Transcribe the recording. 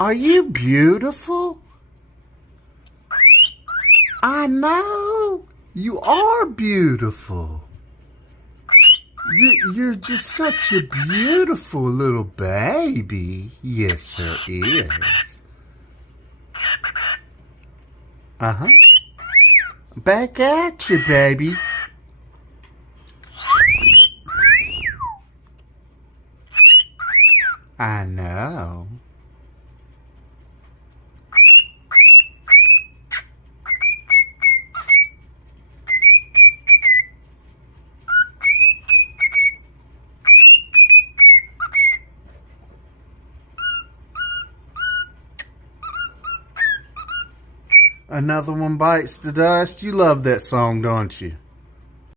Are you beautiful? I know. You are beautiful. You're just such a beautiful little baby. Yes, there is. Uh-huh. Back at you, baby. I know. Another one bites the dust. You love that song, don't you?